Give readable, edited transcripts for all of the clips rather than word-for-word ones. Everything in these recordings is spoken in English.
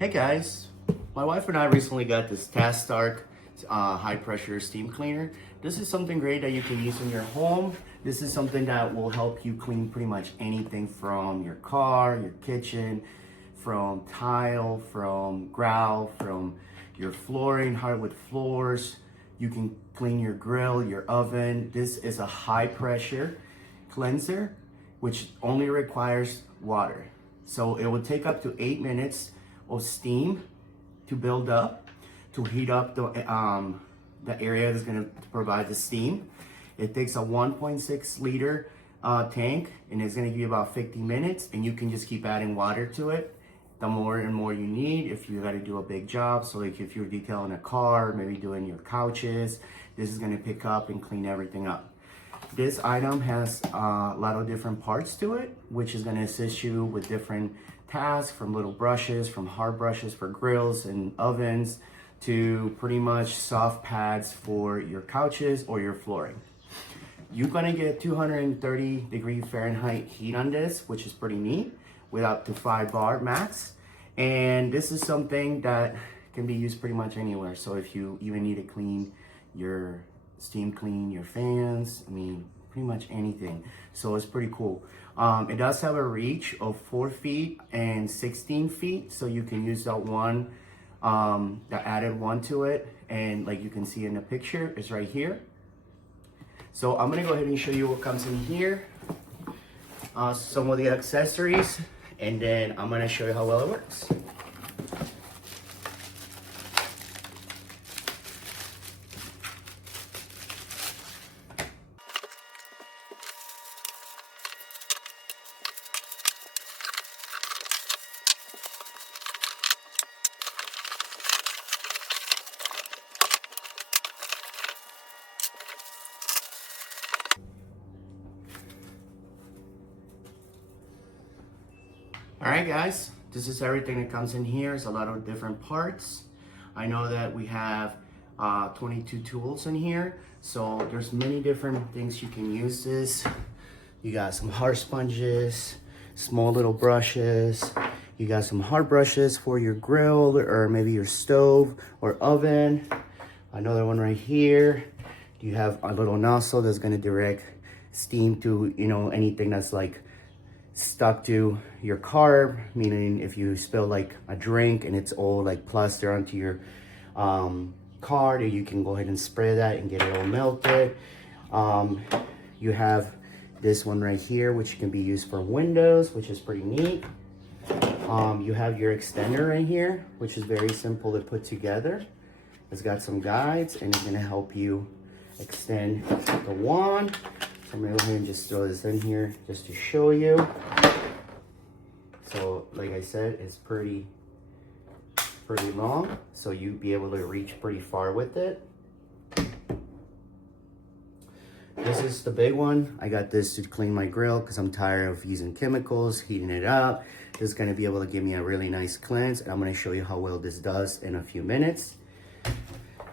Hey guys, my wife and I recently got this Taskstar high pressure steam cleaner. This is something great that you can use in your home. This is something that will help you clean pretty much anything from your car, your kitchen, from tile, from grout, from your flooring, hardwood floors. You can clean your grill, your oven. This is a high pressure cleanser, which only requires water. So it will take up to 8 minutes of steam to build up, to heat up the area that's gonna provide the steam. It takes a 1.6 liter tank, and it's gonna give you about 50 minutes, and you can just keep adding water to it the more and more you need if you gotta do a big job. So like if you're detailing a car, maybe doing your couches, this is gonna pick up and clean everything up. This item has a lot of different parts to it, which is gonna assist you with different tasks, from little brushes, from hard brushes for grills and ovens, to pretty much soft pads for your couches or your flooring. You're gonna get 230 Fahrenheit heat on this, which is pretty neat, with up to 5 bar max. And this is something that can be used pretty much anywhere. So if you even need to clean your steam clean your fans, I mean, pretty much anything. So it's pretty cool. It does have a reach of 4 feet and 16 feet. So you can use that one, the added one to it. And like you can see in the picture, it's right here. So I'm gonna go ahead and show you what comes in here. Some of the accessories, and then I'm gonna show you how well it works. All right, guys, this is everything that comes in here. It's a lot of different parts. I know that we have 22 tools in here, so there's many different things you can use this. You got some hard sponges, small little brushes. You got some hard brushes for your grill or maybe your stove or oven. Another one right here. You have a little nozzle that's gonna direct steam to, anything that's like stuck to your car, meaning if you spill like a drink and it's all like plaster onto your car, you can go ahead and spray that and get it all melted. You have this one right here, which can be used for windows, which is pretty neat. You have your extender right here, which is very simple to put together. It's got some guides and it's gonna help you extend the wand. So I'm gonna go ahead and just throw this in here just to show you. So like I said, it's pretty long, so you'd be able to reach pretty far with it. This is the big one. I got this to clean my grill because I'm tired of using chemicals, heating it up. This is gonna be able to give me a really nice cleanse, and I'm gonna show you how well this does in a few minutes.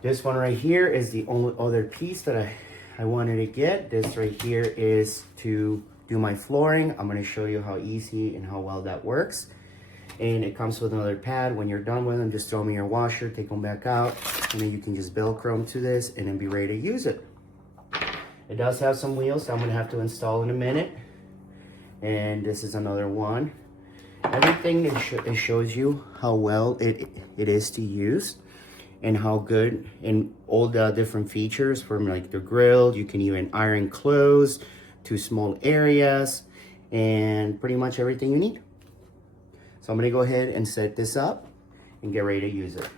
This one right here is the only other piece that I wanted to get. This right here is to do my flooring. I'm gonna show you how easy and how well that works. And it comes with another pad. When you're done with them, just throw them in your washer, take them back out, and then you can just Velcro them to this and then be ready to use it. It does have some wheels that I'm gonna have to install in a minute. And this is another one. Everything, it shows you how well it is to use, and how good, and all the different features, from like the grill, you can even iron clothes to small areas, and pretty much everything you need. So I'm gonna go ahead and set this up and get ready to use it.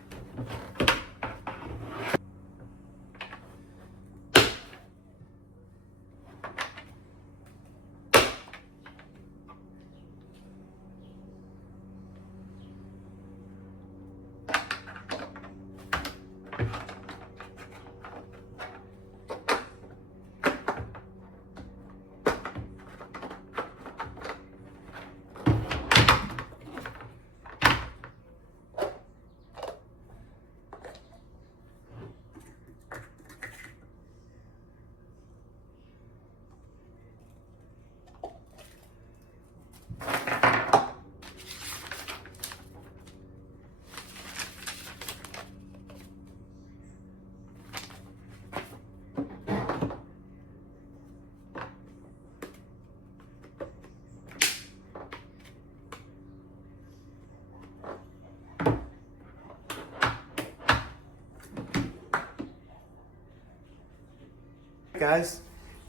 Guys,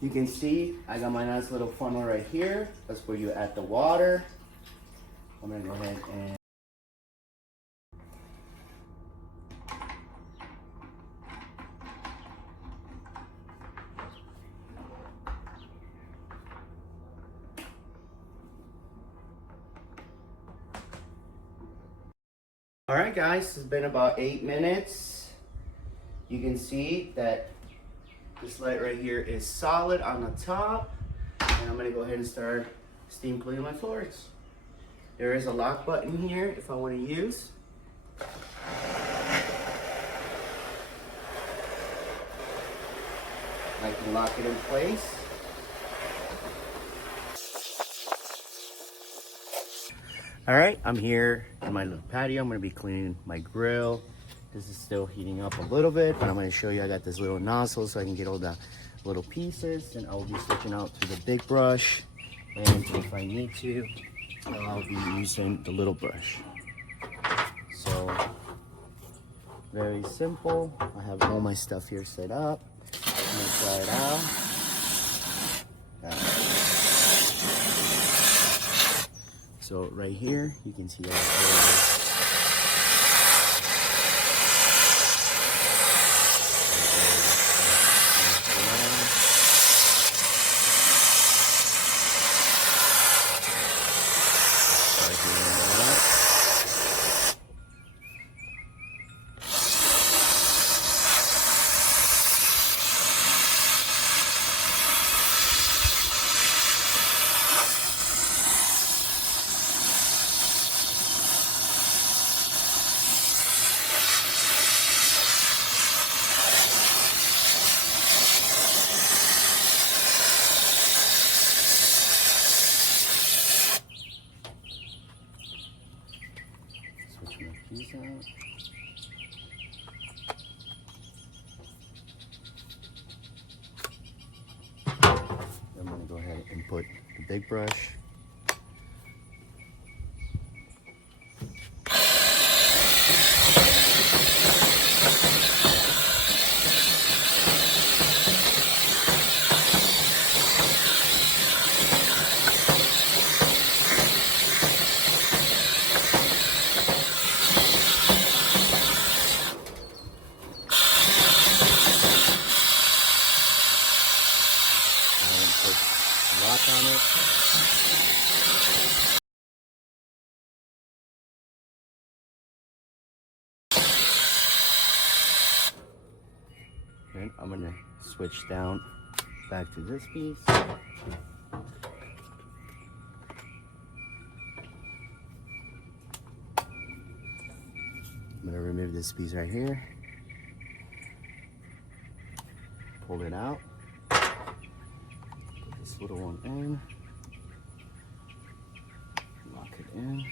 you can see I got my nice little funnel right here. That's where you add the water. I'm gonna go ahead and all right, guys, it's been about 8 minutes. You can see that this light right here is solid on the top. And I'm gonna go ahead and start steam cleaning my floors. There is a lock button here if I want to use. I can lock it in place. All right, I'm here in my little patio. I'm gonna be cleaning my grill. This is still heating up a little bit, but I'm gonna show you I got this little nozzle so I can get all the little pieces, and I'll be switching out to the big brush. And if I need to, I'll be using the little brush. So, very simple. I have all my stuff here set up. I'm gonna try it out. So right here, you can see all these out. I'm going to go ahead and put the big brush. Lock on it. And I'm gonna switch down back to this piece. I'm gonna remove this piece right here. Pull it out. This little one in, lock it in,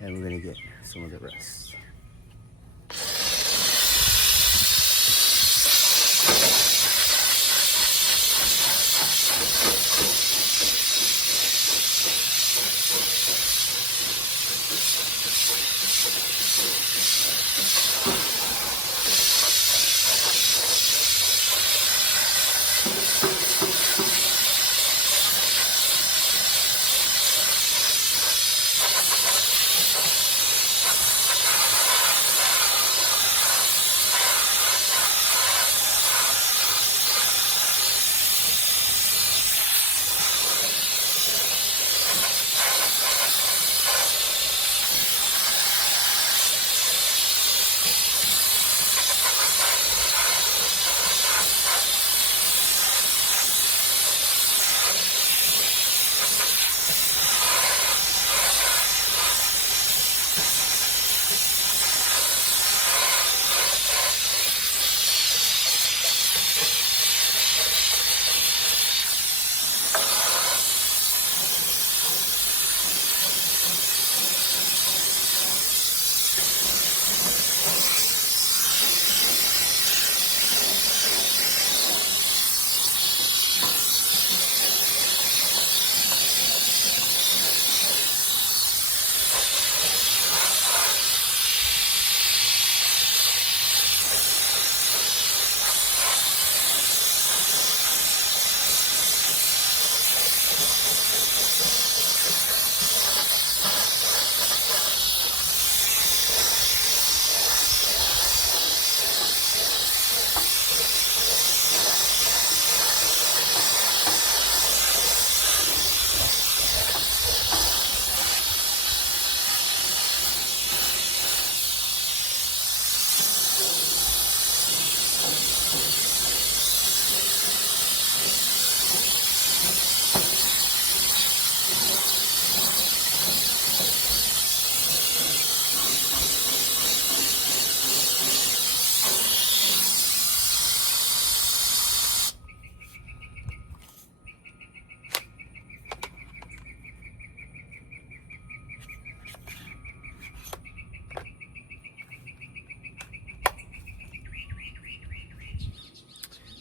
and we're gonna get some of the rest.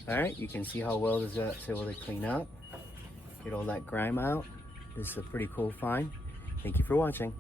All right, you can see how well this is able to clean up, get all that grime out. This is a pretty cool find. Thank you for watching.